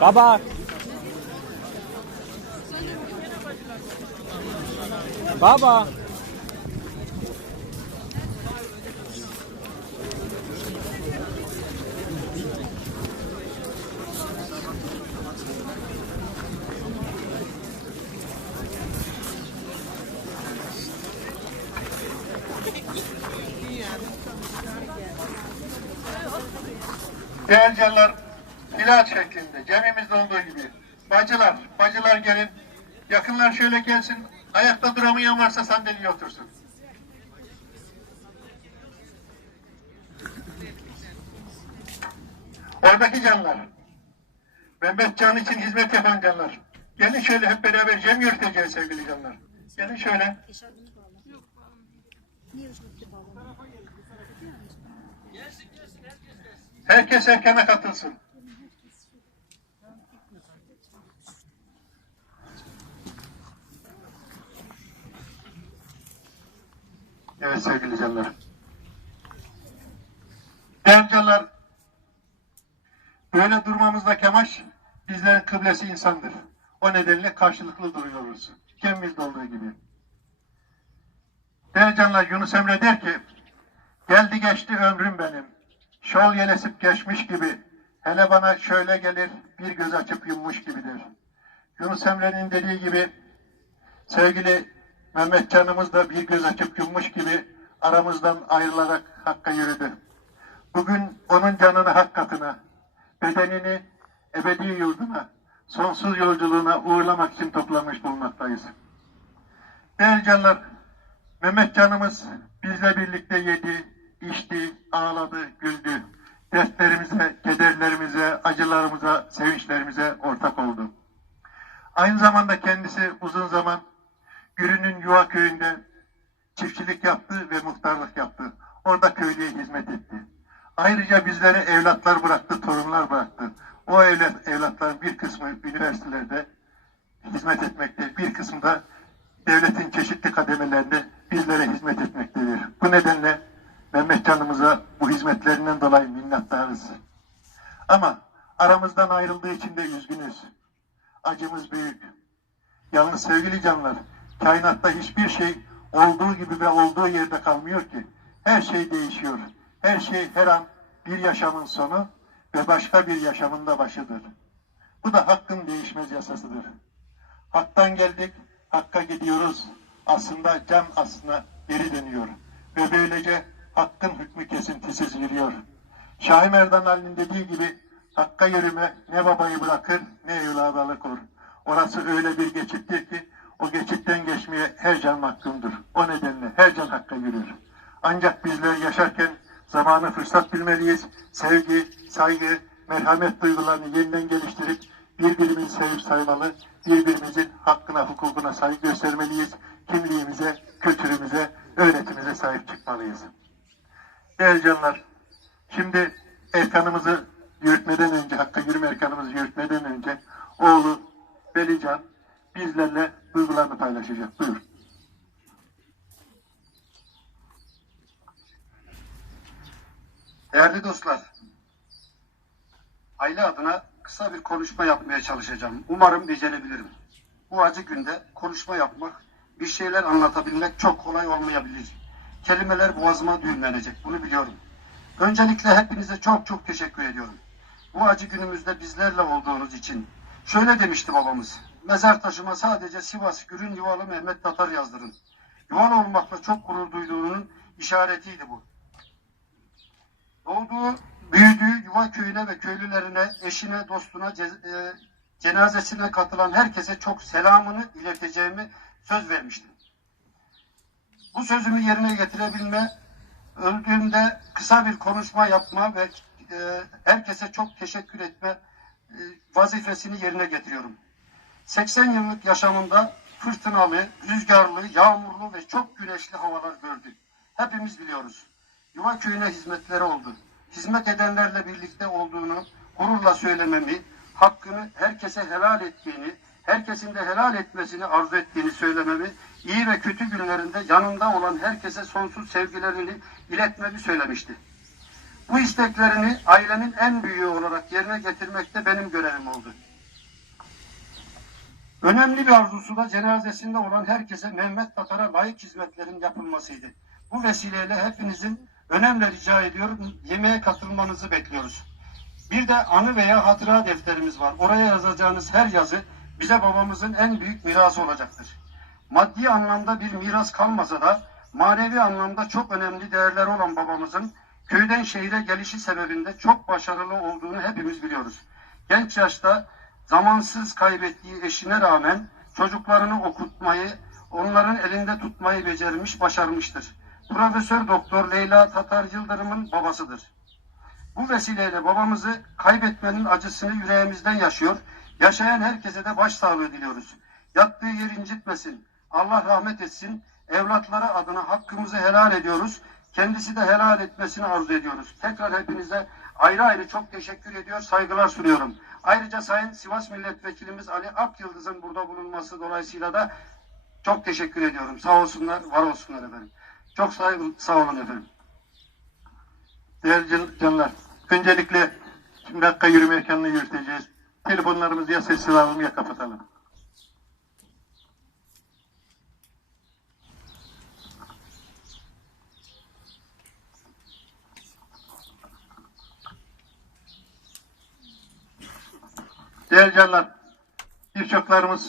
Baba. Baba. Değerli canlar, hilal şeklinde, cemimizde olduğu gibi. Bacılar, bacılar gelin. Yakınlar şöyle gelsin. Ayakta duramayan varsa sandalyeye otursun. Oradaki canlar. Mehmet Can için hizmet yapan canlar. Gelin şöyle hep beraber cem yürüteceğiz sevgili canlar. Gelin şöyle. Herkes erkene katılsın. Evet sevgili canlar. Değerli canlar, böyle durmamızdaki amaç bizlerin kıblesi insandır. O nedenle karşılıklı duruyoruz. Gemimizde olduğu gibi. Değerli canlar Yunus Emre der ki, geldi geçti ömrüm benim. Şol yelesip geçmiş gibi. Hele bana şöyle gelir, bir göz açıp yummuş gibidir. Yunus Emre'nin dediği gibi, sevgili Mehmet Canımız da bir göz açıp yummuş gibi aramızdan ayrılarak Hakk'a yürüdü. Bugün onun canını hak katına, bedenini ebedi yurduna, sonsuz yolculuğuna uğurlamak için toplamış bulunmaktayız. Değerli canlar, Mehmet canımız bizle birlikte yedi, içti, ağladı, güldü. Dertlerimize, kederlerimize, acılarımıza, sevinçlerimize ortak oldu. Aynı zamanda kendisi uzun zaman Gürün'ün Yuva köyünde çiftçilik yaptı ve muhtarlık yaptı. Orada köylüye hizmet etti. Ayrıca bizlere evlatlar bıraktı, torunlar bıraktı. O evlat, evlatların bir kısmı üniversitelerde hizmet etmekte, bir kısmı da devletin çeşitli kademelerinde bizlere hizmet etmektedir. Bu nedenle Mehmet Canımıza bu hizmetlerinden dolayı minnettarız. Ama aramızdan ayrıldığı için de üzgünüz. Acımız büyük. Yalnız sevgili canlar, kainatta hiçbir şey olduğu gibi ve olduğu yerde kalmıyor ki. Her şey değişiyor. Her şey her an bir yaşamın sonu ve başka bir yaşamın da başıdır. Bu da hakkın değişmez yasasıdır. Hak'tan geldik, Hakk'a gidiyoruz. Aslında can aslına geri dönüyor. Ve böylece Hakk'ın hükmü kesintisiz yürüyor. Şahi Merdan Ali'nin dediği gibi Hakk'a yürüme ne babayı bırakır ne evladı alıkor. Orası öyle bir geçittir ki o geçitten geçmeye her can mahkumdur. O nedenle her can Hakk'a yürür. Ancak bizler yaşarken zamanı fırsat bilmeliyiz. Sevgi, saygı, merhamet duygularını yeniden geliştirip birbirimizi sevip saymalı, birbirimizin hakkına, hukukuna saygı göstermeliyiz. Kimliğimize, kültürümüze, öğretimize sahip çıkmalıyız. Değerli canlar, şimdi erkanımızı yürütmeden önce, Hakk'a yürüme erkanımızı yürütmeden önce oğlu Velican bizlerle duygularını paylaşacak. Buyur. Değerli dostlar, aile adına kısa bir konuşma yapmaya çalışacağım. Umarım becerebilirim. Bu acı günde konuşma yapmak, bir şeyler anlatabilmek çok kolay olmayabilir. Kelimeler boğazıma düğümlenecek, bunu biliyorum. Öncelikle hepinize çok çok teşekkür ediyorum. Bu acı günümüzde bizlerle olduğunuz için. Şöyle demişti babamız, mezar taşıma sadece Sivas Gürün Yuvalı Mehmet Tatar yazdırın. Yuvalı olmakla çok gurur duyduğunun işaretiydi bu. Doğduğu, büyüdüğü yuva köyüne ve köylülerine, eşine, dostuna, e, cenazesine katılan herkese çok selamını ileteceğimi söz vermiştim. Bu sözümü yerine getirebilme, öldüğümde kısa bir konuşma yapma ve e, herkese çok teşekkür etme e, vazifesini yerine getiriyorum. 80 yıllık yaşamında fırtınalı, rüzgarlı, yağmurlu ve çok güneşli havalar gördük. Hepimiz biliyoruz. Yuva köyüne hizmetleri oldu. Hizmet edenlerle birlikte olduğunu gururla söylememi, hakkını herkese helal ettiğini, herkesin de helal etmesini arzu ettiğini söylememi, iyi ve kötü günlerinde yanında olan herkese sonsuz sevgilerini iletmemi söylemişti. Bu isteklerini ailenin en büyüğü olarak yerine getirmek de benim görevim oldu. Önemli bir arzusu da cenazesinde olan herkese Mehmet Tatar'a layık hizmetlerin yapılmasıydı. Bu vesileyle hepinizin önemli rica ediyorum yemeğe katılmanızı bekliyoruz. Bir de anı veya hatıra defterimiz var. Oraya yazacağınız her yazı bize babamızın en büyük mirası olacaktır. Maddi anlamda bir miras kalmasa da manevi anlamda çok önemli değerleri olan babamızın köyden şehire gelişi sebebinde çok başarılı olduğunu hepimiz biliyoruz. Genç yaşta zamansız kaybettiği eşine rağmen çocuklarını okutmayı, onların elinde tutmayı becermiş, başarmıştır. Profesör Doktor Leyla Tatar Yıldırım'ın babasıdır. Bu vesileyle babamızı kaybetmenin acısını yüreğimizden yaşıyor. Yaşayan herkese de başsağlığı diliyoruz. Yattığı yer incitmesin. Allah rahmet etsin. Evlatları adına hakkımızı helal ediyoruz. Kendisi de helal etmesini arzu ediyoruz. Tekrar hepinize ayrı ayrı çok teşekkür ediyor, saygılar sunuyorum. Ayrıca Sayın Sivas Milletvekilimiz Ali Akyıldız'ın burada bulunması dolayısıyla da çok teşekkür ediyorum. Sağ olsunlar, var olsunlar efendim. Çok saygı, sağ olun efendim. Değerli can- canlar, öncelikle şimdi dakika yürüme ekranını yürüteceğiz. Telefonlarımızı ya sessiz alalım ya kapatalım. Değerli canlar, birçoklarımız